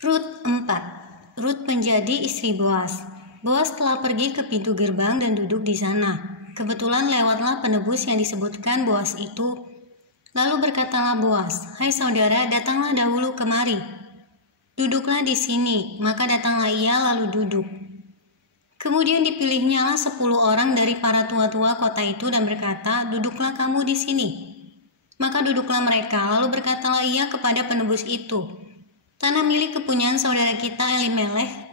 Rut 4. Rut menjadi istri Boas. Boas telah pergi ke pintu gerbang dan duduk di sana. Kebetulan lewatlah penebus yang disebutkan Boas itu. Lalu berkatalah Boas, "Hai saudara, datanglah dahulu kemari. Duduklah di sini." Maka datanglah ia lalu duduk. Kemudian dipilihnyalah 10 orang dari para tua-tua kota itu dan berkata, "Duduklah kamu di sini." Maka duduklah mereka, lalu berkatalah ia kepada penebus itu, "Tanah milik kepunyaan saudara kita Elimelech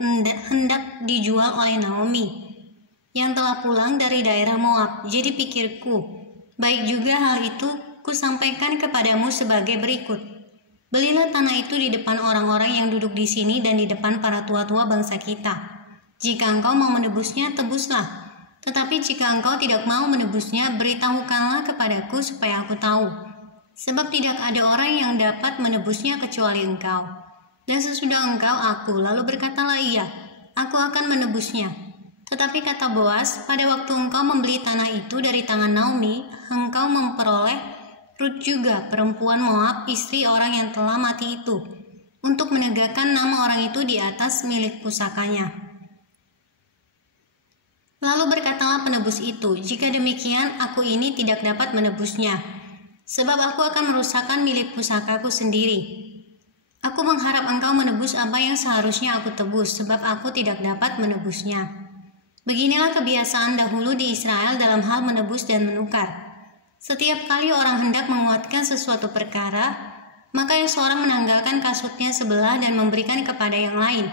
hendak dijual oleh Naomi, yang telah pulang dari daerah Moab. Jadi pikirku, baik juga hal itu kusampaikan kepadamu sebagai berikut. Belilah tanah itu di depan orang-orang yang duduk di sini dan di depan para tua-tua bangsa kita. Jika engkau mau menebusnya, tebuslah. Tetapi jika engkau tidak mau menebusnya, beritahukanlah kepadaku supaya aku tahu. Sebab tidak ada orang yang dapat menebusnya kecuali engkau. Dan sesudah engkau aku." Lalu berkatalah ia, "Aku akan menebusnya." Tetapi kata Boas, "Pada waktu engkau membeli tanah itu dari tangan Naomi, engkau memperoleh Rut juga, perempuan Moab, istri orang yang telah mati itu, untuk menegakkan nama orang itu di atas milik pusakanya." Lalu berkatalah penebus itu, "Jika demikian, aku ini tidak dapat menebusnya, sebab aku akan merusakkan milik pusakaku sendiri. Aku mengharap engkau menebus apa yang seharusnya aku tebus, sebab aku tidak dapat menebusnya." Beginilah kebiasaan dahulu di Israel dalam hal menebus dan menukar. Setiap kali orang hendak menguatkan sesuatu perkara, maka yang seorang menanggalkan kasutnya sebelah dan memberikan kepada yang lain.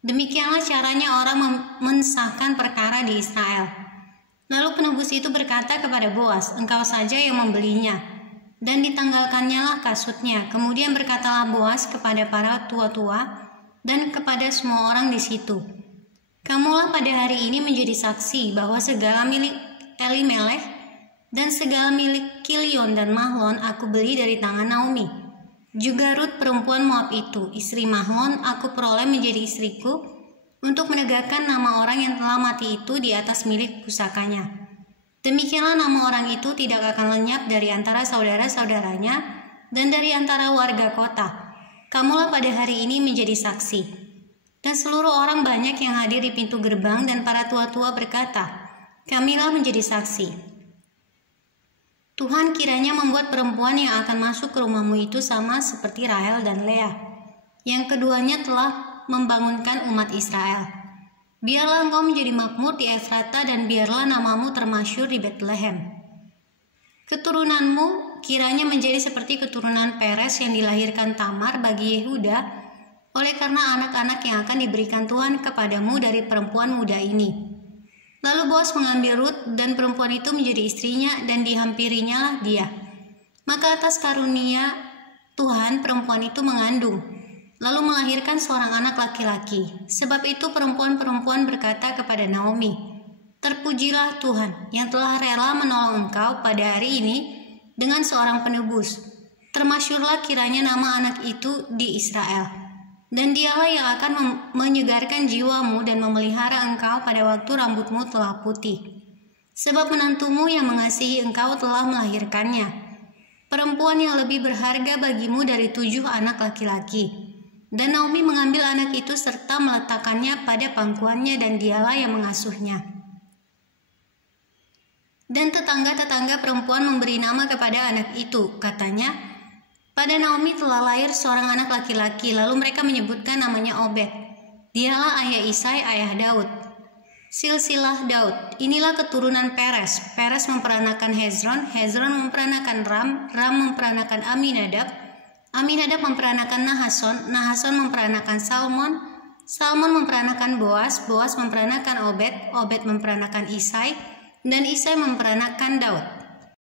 Demikianlah caranya orang mensahkan perkara di Israel. Lalu penebus itu berkata kepada Boas, "Engkau saja yang membelinya." Dan ditanggalkannya lah kasutnya. Kemudian berkatalah Boas kepada para tua-tua dan kepada semua orang di situ, "Kamulah pada hari ini menjadi saksi bahwa segala milik Elimelech dan segala milik Kilion dan Mahlon aku beli dari tangan Naomi. Juga Rut perempuan Moab itu, istri Mahlon, aku peroleh menjadi istriku untuk menegakkan nama orang yang telah mati itu di atas milik pusakanya. Demikianlah nama orang itu tidak akan lenyap dari antara saudara-saudaranya dan dari antara warga kota. Kamulah pada hari ini menjadi saksi." Dan seluruh orang banyak yang hadir di pintu gerbang dan para tua-tua berkata, "Kamilah menjadi saksi. Tuhan kiranya membuat perempuan yang akan masuk ke rumahmu itu sama seperti Rahel dan Leah, yang keduanya telah membangunkan umat Israel. Biarlah engkau menjadi makmur di Efrata dan biarlah namamu termasyhur di Betlehem. Keturunanmu kiranya menjadi seperti keturunan Peres yang dilahirkan Tamar bagi Yehuda, oleh karena anak-anak yang akan diberikan Tuhan kepadamu dari perempuan muda ini." Lalu Boas mengambil Rut dan perempuan itu menjadi istrinya dan dihampirinya lah dia. Maka atas karunia Tuhan perempuan itu mengandung, lalu melahirkan seorang anak laki-laki. Sebab itu perempuan-perempuan berkata kepada Naomi, "Terpujilah Tuhan yang telah rela menolong engkau pada hari ini dengan seorang penebus. Termasyhurlah kiranya nama anak itu di Israel. Dan dialah yang akan menyegarkan jiwamu dan memelihara engkau pada waktu rambutmu telah putih. Sebab menantumu yang mengasihi engkau telah melahirkannya, perempuan yang lebih berharga bagimu dari 7 anak laki-laki." Dan Naomi mengambil anak itu serta meletakkannya pada pangkuannya dan dialah yang mengasuhnya. Dan tetangga-tetangga perempuan memberi nama kepada anak itu. Katanya, "Pada Naomi telah lahir seorang anak laki-laki." Lalu mereka menyebutkan namanya Obed. Dialah ayah Isai, ayah Daud. Silsilah Daud. Inilah keturunan Peres. Peres memperanakan Hezron. Hezron memperanakan Ram. Ram memperanakan Aminadab. Aminadab memperanakan Nahason. Nahason memperanakan Salmon. Salmon memperanakan Boas. Boas memperanakan Obed. Obed memperanakan Isai. Dan Isai memperanakan Daud.